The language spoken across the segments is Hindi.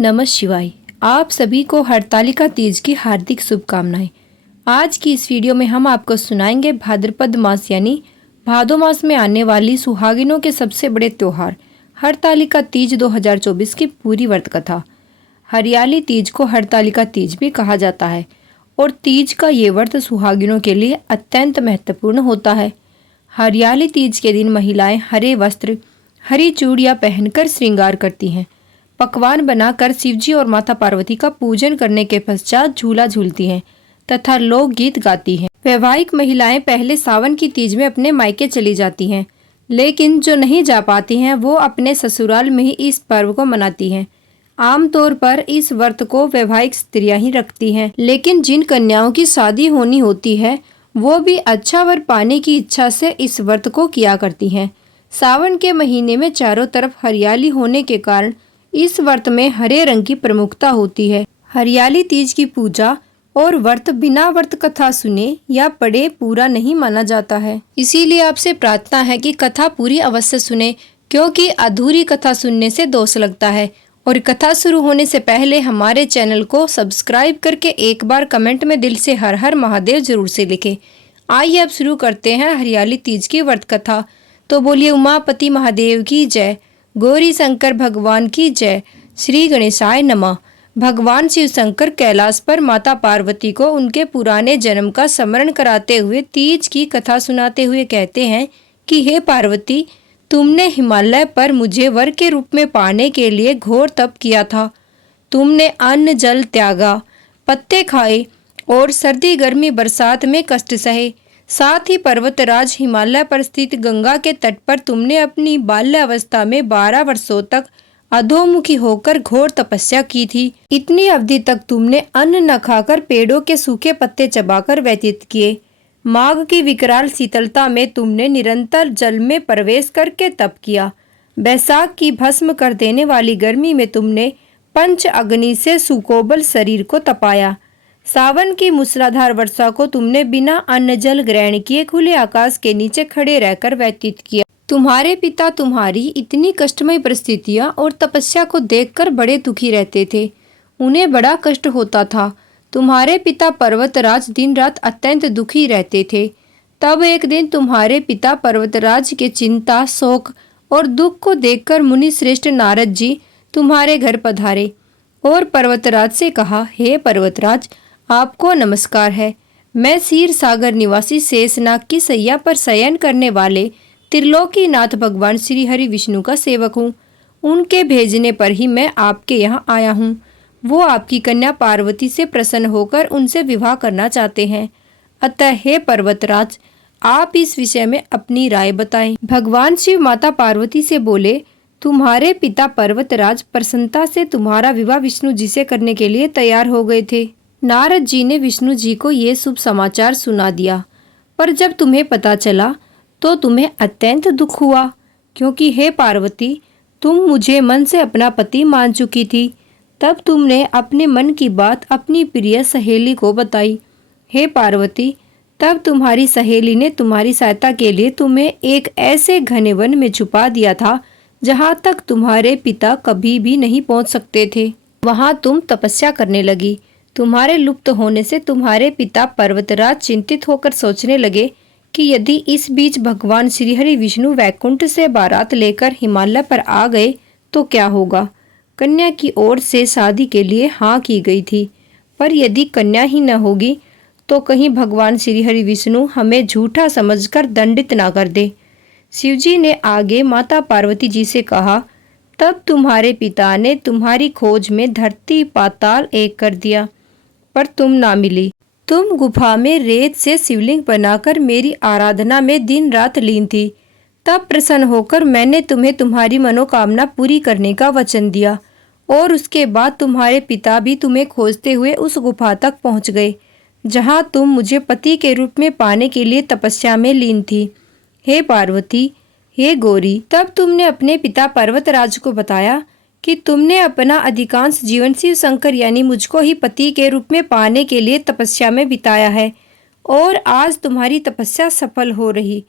नमः शिवाय। आप सभी को हरतालिका तीज की हार्दिक शुभकामनाएं। आज की इस वीडियो में हम आपको सुनाएंगे भाद्रपद मास यानी भादो मास में आने वाली सुहागिनों के सबसे बड़े त्योहार हरतालिका तीज 2024 की पूरी व्रत कथा। हरियाली तीज को हरतालिका तीज भी कहा जाता है और तीज का ये व्रत सुहागिनों के लिए अत्यंत महत्वपूर्ण होता है। हरियाली तीज के दिन महिलाएं हरे वस्त्र, हरी चूड़ियां पहनकर श्रृंगार करती हैं। पकवान बनाकर शिवजी और माता पार्वती का पूजन करने के पश्चात झूला झूलती हैं तथा लोकगीत गाती हैं। वैवाहिक महिलाएं पहले सावन की तीज में अपने मायके चली जाती हैं, लेकिन जो नहीं जा पाती हैं वो अपने ससुराल में ही इस पर्व को मनाती हैं। आमतौर पर इस व्रत को वैवाहिक स्त्रियां ही रखती हैं, लेकिन जिन कन्याओं की शादी होनी होती है वो भी अच्छा वर पाने की इच्छा से इस व्रत को किया करती हैं। सावन के महीने में चारों तरफ हरियाली होने के कारण इस व्रत में हरे रंग की प्रमुखता होती है। हरियाली तीज की पूजा और व्रत बिना व्रत कथा सुने या पढ़े पूरा नहीं माना जाता है। इसीलिए आपसे प्रार्थना है कि कथा पूरी अवश्य सुने, क्योंकि अधूरी कथा सुनने से दोष लगता है। और कथा शुरू होने से पहले हमारे चैनल को सब्सक्राइब करके एक बार कमेंट में दिल से हर हर महादेव जरूर से लिखें। आइए अब शुरू करते हैं हरियाली तीज की व्रत कथा। तो बोलिए उमापति महादेव की जय, गौरी शंकर भगवान की जय, श्री गणेशाय नमः। भगवान शिव शंकर कैलाश पर माता पार्वती को उनके पुराने जन्म का स्मरण कराते हुए तीज की कथा सुनाते हुए कहते हैं कि हे पार्वती, तुमने हिमालय पर मुझे वर के रूप में पाने के लिए घोर तप किया था। तुमने अन्न जल त्यागा, पत्ते खाए और सर्दी गर्मी बरसात में कष्ट सहे। साथ ही पर्वतराज हिमालय पर स्थित गंगा के तट पर तुमने अपनी बाल्यावस्था में 12 वर्षों तक अधोमुखी होकर घोर तपस्या की थी। इतनी अवधि तक तुमने अन्न न खाकर पेड़ों के सूखे पत्ते चबाकर व्यतीत किए। माघ की विकराल शीतलता में तुमने निरंतर जल में प्रवेश करके तप किया। बैसाख की भस्म कर देने वाली गर्मी में तुमने पंच अग्नि से सुकोबल शरीर को तपाया। सावन की मूसलाधार वर्षा को तुमने बिना अन्न जल ग्रहण किए खुले आकाश के नीचे खड़े रहकर व्यतीत किया। तुम्हारे पिता तुम्हारी इतनी कष्टमय परिस्थितियां और तपस्या को देखकर बड़े दुखी रहते थे। उन्हें बड़ा कष्ट होता था। तुम्हारे पिता पर्वतराज दिन रात अत्यंत दुखी रहते थे। तब एक दिन तुम्हारे पिता पर्वतराज के चिंता, शोक और दुख को देखकर मुनि श्रेष्ठ नारद जी तुम्हारे घर पधारे और पर्वतराज से कहा, हे पर्वतराज, आपको नमस्कार है। मैं क्षीर सागर निवासी शेषनाग की सैया पर शयन करने वाले त्रिलोकीनाथ भगवान श्री हरि विष्णु का सेवक हूँ। उनके भेजने पर ही मैं आपके यहाँ आया हूँ। वो आपकी कन्या पार्वती से प्रसन्न होकर उनसे विवाह करना चाहते हैं। अतः हे पर्वतराज, आप इस विषय में अपनी राय बताएं। भगवान शिव माता पार्वती से बोले, तुम्हारे पिता पर्वतराज प्रसन्नता से तुम्हारा विवाह विष्णु जी से करने के लिए तैयार हो गए थे। नारद जी ने विष्णु जी को ये शुभ समाचार सुना दिया, पर जब तुम्हें पता चला तो तुम्हें अत्यंत दुख हुआ, क्योंकि हे पार्वती, तुम मुझे मन से अपना पति मान चुकी थी। तब तुमने अपने मन की बात अपनी प्रिय सहेली को बताई। हे पार्वती, तब तुम्हारी सहेली ने तुम्हारी सहायता के लिए तुम्हें एक ऐसे घने वन में छुपा दिया था जहाँ तक तुम्हारे पिता कभी भी नहीं पहुँच सकते थे। वहाँ तुम तपस्या करने लगी। तुम्हारे लुप्त होने से तुम्हारे पिता पर्वतराज चिंतित होकर सोचने लगे कि यदि इस बीच भगवान श्री हरि विष्णु वैकुंठ से बारात लेकर हिमालय पर आ गए तो क्या होगा। कन्या की ओर से शादी के लिए हाँ की गई थी, पर यदि कन्या ही न होगी तो कहीं भगवान श्री हरि विष्णु हमें झूठा समझकर दंडित ना कर दे। शिवजी ने आगे माता पार्वती जी से कहा, तब तुम्हारे पिता ने तुम्हारी खोज में धरती पाताल एक कर दिया, पर तुम ना मिली। तुम गुफा में रेत से शिवलिंग बनाकर मेरी आराधना में दिन रात लीन थी। तब प्रसन्न होकर मैंने तुम्हें तुम्हारी मनोकामना पूरी करने का वचन दिया और उसके बाद तुम्हारे पिता भी तुम्हें खोजते हुए उस गुफा तक पहुंच गए जहां तुम मुझे पति के रूप में पाने के लिए तपस्या में लीन थी। हे पार्वती, हे गौरी, तब तुमने अपने पिता पर्वतराज को बताया कि तुमने अपना अधिकांश जीवन शिव शंकर यानी मुझको ही पति के रूप में पाने के लिए तपस्या में बिताया है और आज तुम्हारी तपस्या सफल हो रही।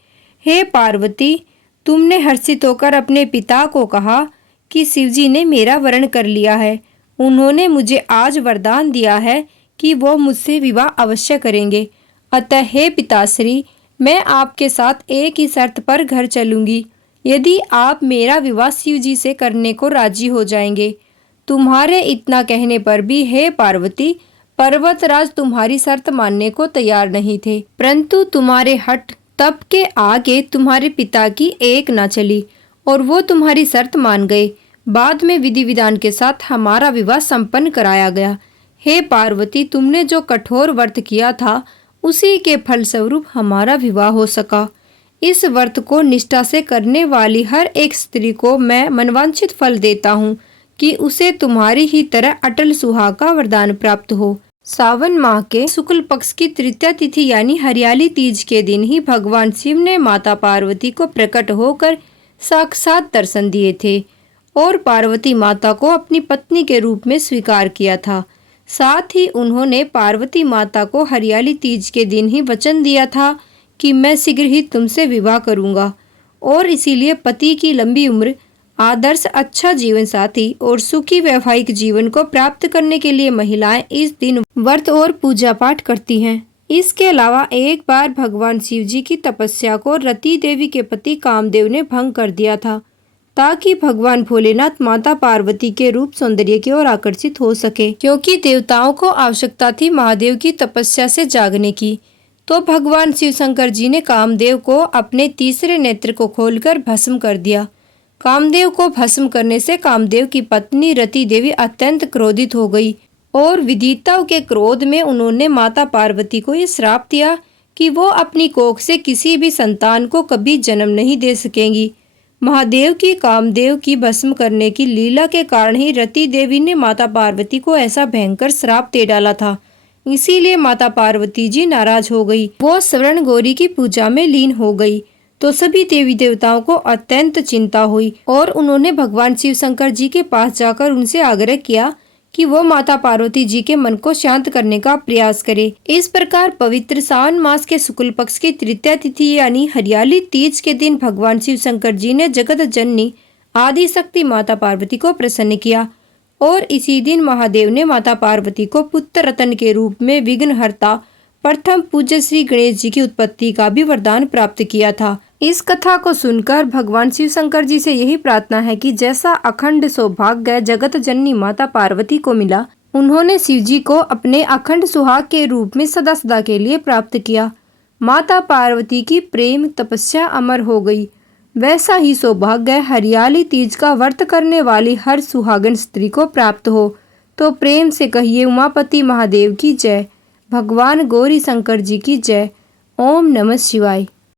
हे पार्वती, तुमने हर्षित होकर अपने पिता को कहा कि शिवजी ने मेरा वरण कर लिया है उन्होंने मुझे आज वरदान दिया है कि वो मुझसे विवाह अवश्य करेंगे। अतः हे पिताश्री, मैं आपके साथ एक ही शर्त पर घर चलूंगी, यदि आप मेरा विवाह शिव जी से करने को राजी हो जाएंगे। तुम्हारे इतना कहने पर भी हे पार्वती, पर्वतराज तुम्हारी शर्त मानने को तैयार नहीं थे, परंतु तुम्हारे हठ तप के आगे तुम्हारे पिता की एक ना चली और वो तुम्हारी शर्त मान गए। बाद में विधि विधान के साथ हमारा विवाह संपन्न कराया गया। हे पार्वती, तुमने जो कठोर व्रत किया था उसी के फलस्वरूप हमारा विवाह हो सका। इस व्रत को निष्ठा से करने वाली हर एक स्त्री को मैं मनवांछित फल देता हूँ कि उसे तुम्हारी ही तरह अटल सुहाग का वरदान प्राप्त हो। सावन माह के शुक्ल पक्ष की तृतीया तिथि यानी हरियाली तीज के दिन ही भगवान शिव ने माता पार्वती को प्रकट होकर साक्षात दर्शन दिए थे और पार्वती माता को अपनी पत्नी के रूप में स्वीकार किया था। साथ ही उन्होंने पार्वती माता को हरियाली तीज के दिन ही वचन दिया था कि मैं शीघ्र ही तुमसे विवाह करूंगा और इसीलिए पति की लंबी उम्र, आदर्श अच्छा जीवन साथी और सुखी वैवाहिक जीवन को प्राप्त करने के लिए महिलाएं इस दिन व्रत और पूजा पाठ करती हैं। इसके अलावा एक बार भगवान शिव जी की तपस्या को रति देवी के पति कामदेव ने भंग कर दिया था ताकि भगवान भोलेनाथ माता पार्वती के रूप सौंदर्य की ओर आकर्षित हो सके। क्योंकि देवताओं को आवश्यकता थी महादेव की तपस्या से जागने की, तो भगवान शिव शंकर जी ने कामदेव को अपने तीसरे नेत्र को खोलकर भस्म कर दिया। कामदेव को भस्म करने से कामदेव की पत्नी रति देवी अत्यंत क्रोधित हो गई और विदिताओं के क्रोध में उन्होंने माता पार्वती को ये श्राप दिया कि वो अपनी कोख से किसी भी संतान को कभी जन्म नहीं दे सकेंगी। महादेव की कामदेव की भस्म करने की लीला के कारण ही रति देवी ने माता पार्वती को ऐसा भयंकर श्राप दे डाला था। इसीलिए माता पार्वती जी नाराज हो गई। वो स्वर्ण गौरी की पूजा में लीन हो गई तो सभी देवी देवताओं को अत्यंत चिंता हुई और उन्होंने भगवान शिव शंकर जी के पास जाकर उनसे आग्रह किया कि वो माता पार्वती जी के मन को शांत करने का प्रयास करे। इस प्रकार पवित्र सावन मास के शुक्ल पक्ष की तृतीया तिथि यानी हरियाली तीज के दिन भगवान शिव शंकर जी ने जगत जननी आदि शक्ति माता पार्वती को प्रसन्न किया और इसी दिन महादेव ने माता पार्वती को पुत्र रतन के रूप में विघ्नहर्ता प्रथम पूज्य श्री गणेश जी की उत्पत्ति का भी वरदान प्राप्त किया था। इस कथा को सुनकर भगवान शिव शंकर जी से यही प्रार्थना है कि जैसा अखंड सौभाग्य जगत जननी माता पार्वती को मिला, उन्होंने शिव जी को अपने अखंड सुहाग के रूप में सदा सदा के लिए प्राप्त किया। माता पार्वती की प्रेम तपस्या अमर हो गई। वैसा ही सौभाग्य हरियाली तीज का व्रत करने वाली हर सुहागन स्त्री को प्राप्त हो। तो प्रेम से कहिए उमापति महादेव की जय, भगवान गौरी शंकर जी की जय। ओम नमः शिवाय।